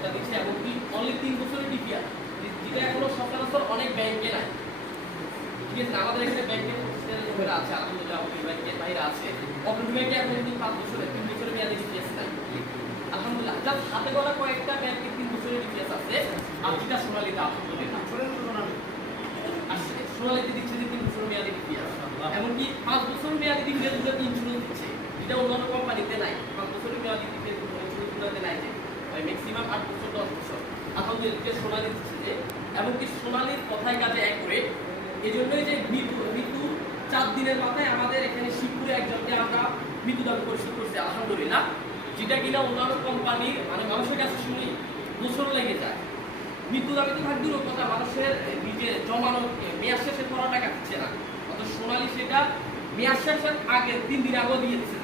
একটা দিচ্ছে এবং কি অনলি 3 বছরের ডিপিআর, যেটা এখনো সচরাচর অনেক ব্যাংকে নাই। ঠিক আছে, আমাদের এখানে ব্যাংকের লোকেরা আছে, আলহামদুলিল্লাহ অগ্রণী ব্যাংকের বাইরে আছে, অগ্রণী ব্যাংকে এখন কিন্তু 5 বছরের 3 বছরের মেয়াদি ডিপিএস নাই আলহামদুলিল্লাহ। জাস্ট হাতে গলা কয়েকটা ব্যাংকের 3 বছরের ডিপিএস আছে, আর যেটা সোনালীতে আলহামদুলিল্লাহ সোনালীতে দিচ্ছে যে 3 বছর মেয়াদি ডিপিএস, এমনকি 5 বছর মেয়াদি ডিপিএস গুলো ইন্স্যুরেন্স দিচ্ছে, যেটা অন্যান্য কোম্পানিতে নাই। 5 বছরের মেয়াদি ডিপিএস গুলো ইন্স্যুরেন্স গুলোতে নাই, যে ম্যাক্সিমাম 8 বছর 10 বছর আলহামদুলিল্লাহ সোনালী দিচ্ছে যে। এমনকি সোনালীর কথায় কাজে এক রেট, এই জন্যই যে মৃত্যু 4 দিনের মাথায় আমাদের এখানে শিবপুরে একজনকে আমরা মৃত্যু দাবি পরিশোধ করছি আলহামদুলিল্লাহ, যেটা কিনা অন্যান্য কোম্পানির মানে মানুষের কাছে শুনি বছর লেগে যায়। মৃত্যু দাবি তো থাকবে দূর কথা, মানুষের নিজে জমানো মেয়াদ শেষে করা টাকা দিচ্ছে না, অত সোনালী সেটা মেয়াদ শেষের আগে 3 দিন আগেও দিয়ে দিচ্ছে